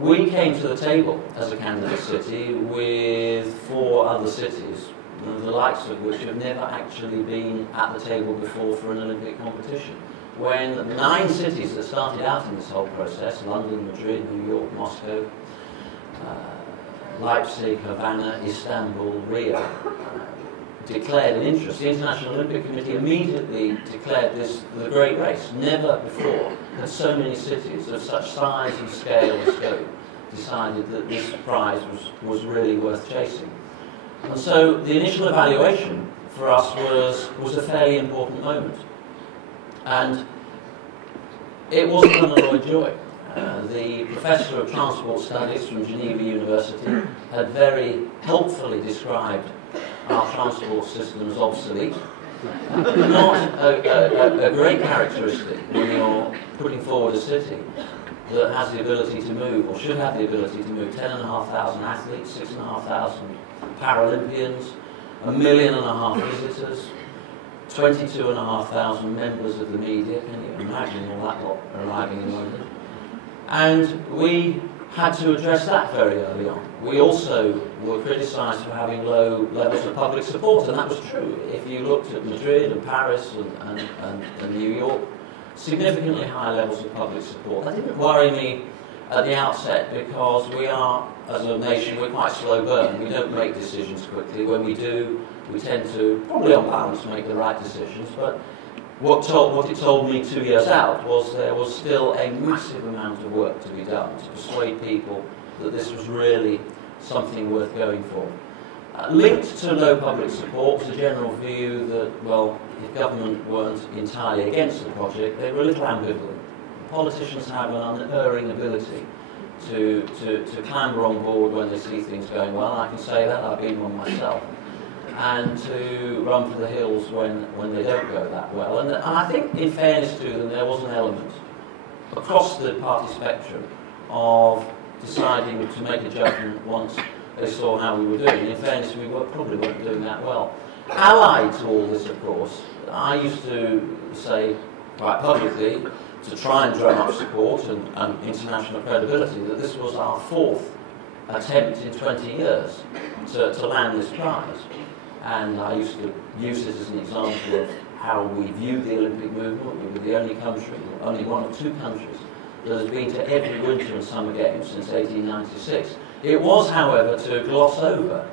we came to the table as a candidate city with 4 other cities, the likes of which have never actually been at the table before for an Olympic competition. When 9 cities that started out in this whole process, London, Madrid, New York, Moscow, Leipzig, Havana, Istanbul, Rio, declared an interest, the International Olympic Committee immediately declared this the great race. Never before had so many cities of such size and scale and scope decided that this prize was really worth chasing. And so the initial evaluation for us was a fairly important moment. And it wasn't unalloyed joy. The professor of transport studies from Geneva University had very helpfully described our transport system as obsolete. Not a great characteristic when you're putting forward a city that has the ability to move, or should have the ability to move, 10,500 athletes, 6,500 Paralympians, 1.5 million visitors, 22,500 members of the media. Can you imagine all that lot arriving in London? And we had to address that very early on. We also were criticised for having low levels of public support, and that was true. If you looked at Madrid and Paris and New York, significantly high levels of public support. That didn't worry me at the outset, because we are, as a nation, we're quite slow burn. We don't make decisions quickly. When we do, we tend to, probably on balance, make the right decisions. But what it told me 2 years out was there was still a massive amount of work to be done to persuade people that this was really something worth going for. Linked to low public support was a general view that, well, if government weren't entirely against the project, they were a little ambivalent. Politicians have an unerring ability to clamber on board when they see things going well. I can say that, I've been one myself. And to run for the hills when they don't go that well. And I think, in fairness to them, there was an element across the party spectrum of deciding to make a judgment once they saw how we were doing. And in fairness, we probably weren't doing that well. Allied to all this, of course, I used to say quite publicly, to try and drum up support and international credibility, that this was our 4th attempt in 20 years to land this prize. And I used to use it as an example of how we view the Olympic movement. We were the only country, only one of 2 countries, that has been to every Winter and Summer Games since 1896. It was, however, to gloss over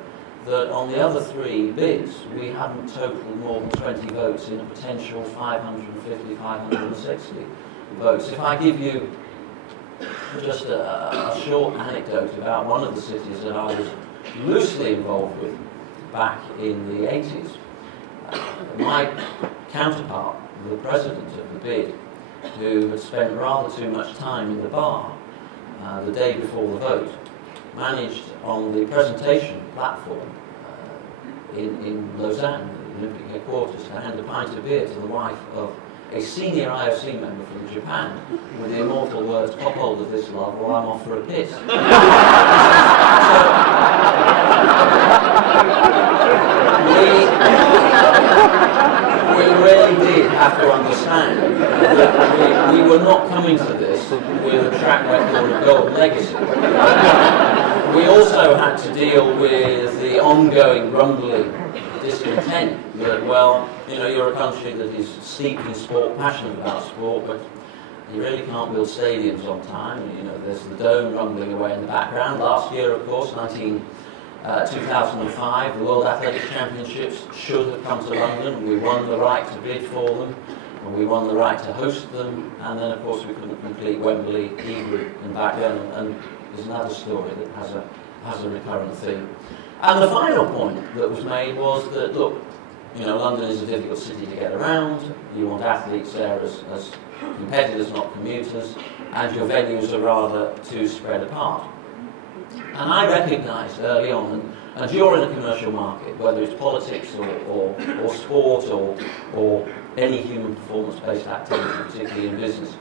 that on the other 3 bids, we hadn't totaled more than 20 votes in a potential 550, 560 votes. If I give you just a short anecdote about one of the cities that I was loosely involved with back in the 80s, my counterpart, the president of the bid, who had spent rather too much time in the bar the day before the vote, managed on the presentation platform in Lausanne, the Olympic headquarters, to hand a pint of beer to the wife of a senior IOC member from Japan with the immortal words, "Pop hold of this, love, or I'm off for a piss." We really did have to understand that we were not coming to this with a track record of golden legacy. We also had to deal with the ongoing grumbling discontent that, well, you know, you're a country that is steeped in sport, passionate about sport, but you really can't build stadiums on time. You know, there's the dome rumbling away in the background. Last year, of course, 2005, the World Athletics Championships should have come to London. We won the right to bid for them, and we won the right to host them, and then, of course, we couldn't complete Wembley, Eagle, and back then, and there's another story that has a recurrent theme. And the final point that was made was that, look, you know, London is a difficult city to get around. You want athletes there as competitors, not commuters, and your venues are rather too spread apart. And I recognised early on, and you're in a commercial market, whether it's politics or sport or any human performance-based activity, particularly in business,